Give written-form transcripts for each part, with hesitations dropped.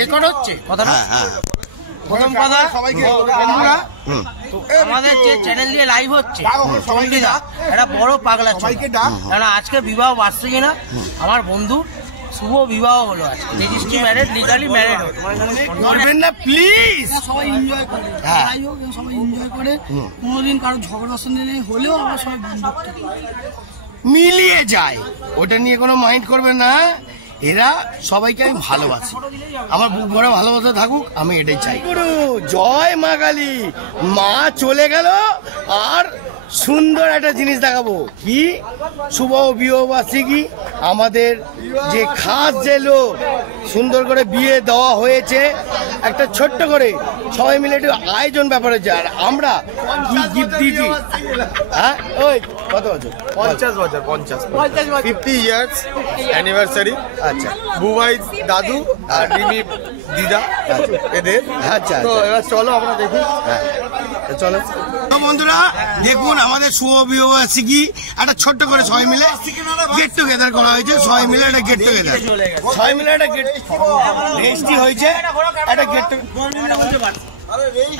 Record হচ্ছে কথাটা। প্রথম কথা বন্ধুরা, আমাদের যে চ্যানেল দিয়ে লাইভ হচ্ছে চন্ডিদা একটা বড় পাগলা ছিল, কারণ আজকে বিবাহ বার্ষিকী না, আমার বন্ধু শুভ বিবাহ হলো আজকে, রেজিস্ট্রি ম্যারেড, লিগালি ম্যারেড করবেন না প্লিজ। সবাই এনজয় করে, যাই হোক সবাই এনজয় করে, কোনোদিন কারো ঝগড়া অশান্তি হলেও আমরা সবাই বন্ধুত্ব মিলিয়ে যায়, ওটা নিয়ে কোনো মাইন্ড করবেন না। এরা সবাইকে আমি ভালোবাসি, আমার বুক ভরা ভালোবাসা থাকুক, আমি এটাই চাই। গুরু জয় মা কালী, মা চলে গেল আর সুন্দর একটা জিনিস দেখাবো। কি শুভ বিবাহবার্ষিকী, আমাদের যে খাস যে লোক সুন্দর করে বিয়ে দেওয়া হয়েছে, একটা ছোট্ট করে সবাই মিলে একটু আয়োজন ব্যাপার হচ্ছে। আর আমরা কি গিফট দিয়েছি, হ্যাঁ ওই কত বছর? 50 বছর, 50 ইয়ার্স অ্যানিভার্সারি। আচ্ছা, বুবাই দাদু আর রিমি দিদা এদের। আচ্ছা, তো এবার চলো আমরা দেখি। চলো তো বন্ধুরা, দেখুন আমাদের শুভ বিবাহবার্ষিকী একটা ছোট্ট করে সবাই মিলে গেট টুগেদার করা হয়েছে। সবাই মিলে একটা গেট টুগেদার, সবাই মিলে একটা গেট রেজিস্ট্রি হয়েছে, একটা গেট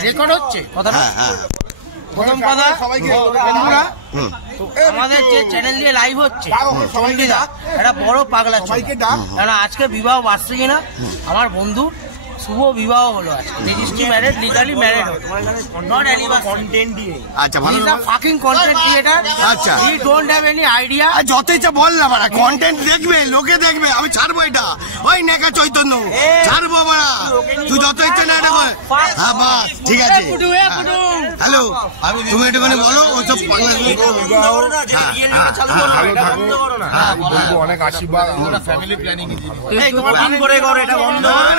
রেকর্ড হচ্ছে কথাটা। প্রথম কথা বন্ধুরা, আমাদের যে চ্যানেল দিয়ে লাইভ হচ্ছে চন্ডিদা একটা বড় পাগলা ছিল, কারণ আজকে বিবাহ বার্ষিকী না, আমার বন্ধু শুভ বিবাহ হলো আজকে, registry married, legally married, not anniversary. Content দিয়ে, আচ্ছা ভালো, is a fucking content creator. আচ্ছা, he don't have any idea. যত ইচ্ছা বল না বাড়া, কন্টেন্ট দেখবে, লোকে দেখবে, আমি ছাড়বো এটা। ওই নেকা চৈতন্য ছাড়বো বাড়া, তুই যত ইচ্ছা না এটা বল। হ্যাঁ বাস ঠিক আছে। হ্যালো, তুমি একটুখানি বলো ওইসব অনেক আশীর্বাদ, আমরা ফ্যামিলি প্ল্যানিং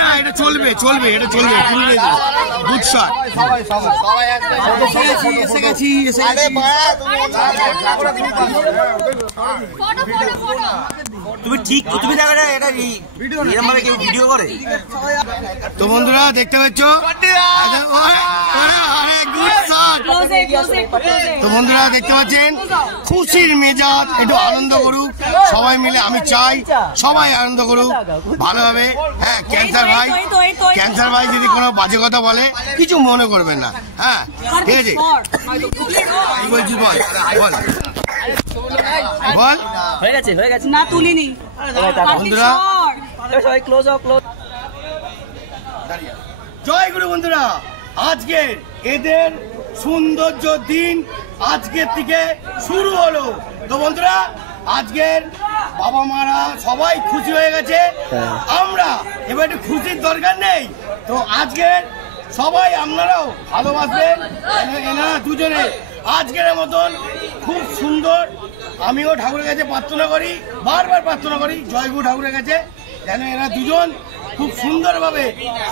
না, এটা চলবে চলবে, এটা চলবে। Good shot. এসে গেছি। তুমি ঠিক, তুমি দেখো এটা এরকম ভাবে কেউ ভিডিও করে। তো বন্ধুরা দেখতে পাচ্ছ, তো বন্ধুরা দেখতে পাচ্ছেন খুশির মেজাজ, একটু আনন্দ করুক সবাই মিলে, আমি চাই সবাই আনন্দ করুক ভালোভাবে। হ্যাঁ, ক্যান্সার ভাই যদি কোনো বাজে কথা বলে কিছু মনে করবেন না। হ্যাঁ ঠিক আছে, কি বলছিস বল বল বল। হয়ে গেছে না, তুলিনি বন্ধুরা। সবাই ক্লোজ আপ, ক্লোজ। জয় গুরু বন্ধুরা, আজকের এদের সৌন্দর্য দিন আজকের থেকে শুরু হলো। তো বন্ধুরা, আজকের বাবা মারা সবাই খুশি হয়ে গেছে, আমরা এবার একটু খুশির দরকার নেই। তো আজকের সবাই আপনারাও ভালোবাসবেন এনারা দুজনে। আজকের মতন খুব সুন্দর, আমিও ঠাকুরের কাছে প্রার্থনা করি, বারবার প্রার্থনা করি জয়গুরু ঠাকুরের কাছে, যেন এরা দুজন খুব সুন্দরভাবে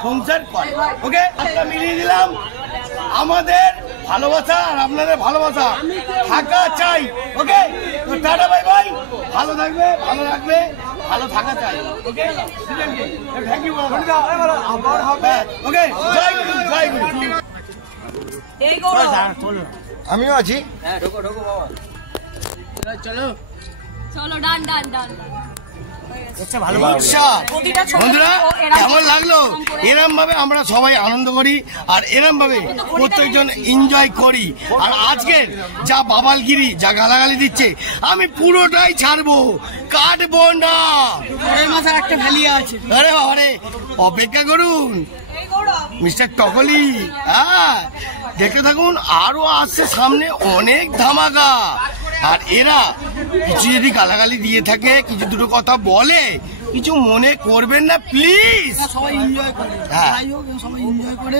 সংসার করে। ওকে, আমরা মিলিয়ে দিলাম আমাদের ভালোবাসা আর আপনাদের ভালোবাসা থাকা চাই। ওকে, তো টাটা বাই বাই, ভালো থাকবে, ভালো রাখবে, ভালো থাকা চাই। ওকে, থ্যাংক ইউ। ওকে, জয় গুরু, জয় গুরু। আমিও আছি। চলো চলো, ডান ডান ডান। বন্ধুরা কেমন লাগলো? এরম ভাবে আমরা সবাই আনন্দ করি আর এরম ভাবে প্রত্যেকজন এনজয় করি। আর আজকের যা বাবালগিরি, যা গালাগালি দিচ্ছে, আমি পুরোটাই ছাড়বো, কাটবো না। একটা ভ্যালিয়া আছে। আরে বাবারে, অপেক্ষা করুন মিস্টার টকলি। হ্যাঁ দেখতে থাকুন, আরো আসছে সামনে অনেক ধামাকা। আর এরা কিছু যদি গালাগালি দিয়ে থাকে, কিছু দুটো কথা বলে, কিছু মনে করবেন না প্লিজ। সবাই এনজয় করে, যাই হোক সবাই এনজয় করে,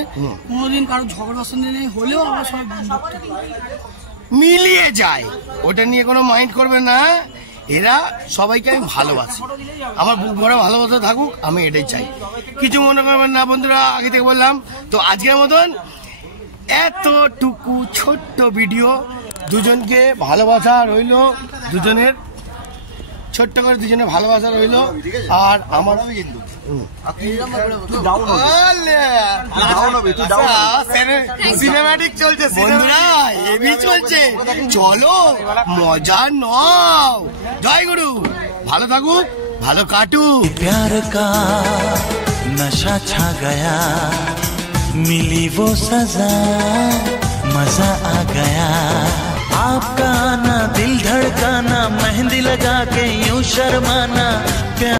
কোনোদিন কারো ঝগড়া অশান্তি হলেও আমরা সবাই বন্ধুত্ব মিলিয়ে যায়, ওটা নিয়ে কোনো মাইন্ড করবেন না। এরা সবাইকে আমি ভালোবাসি, আমার বুক ভরা ভালোবাসা থাকুক, আমি এটাই চাই। কিছু মনে করবেন না বন্ধুরা, আগে থেকে বললাম। তো আজকের মতন এতটুকু ছোট্ট ভিডিও, দুজনকে ভালোবাসা রইল, দুজনের ছোট্ট করে দুজনে ভালোবাসা রইল। আর আমার সিনেম্যাটিক চলছে বন্ধুরা, এবি চলছে, চলো মজা নাও। জয় গুরু, ভালো থাকুক, ভালো কাটুক। प्यार का नशा छा गया, मिली वो सजा, मजा आ गया। आपका आना, दिल धड़काना, मेहंदी लगा के यूं शर्माना,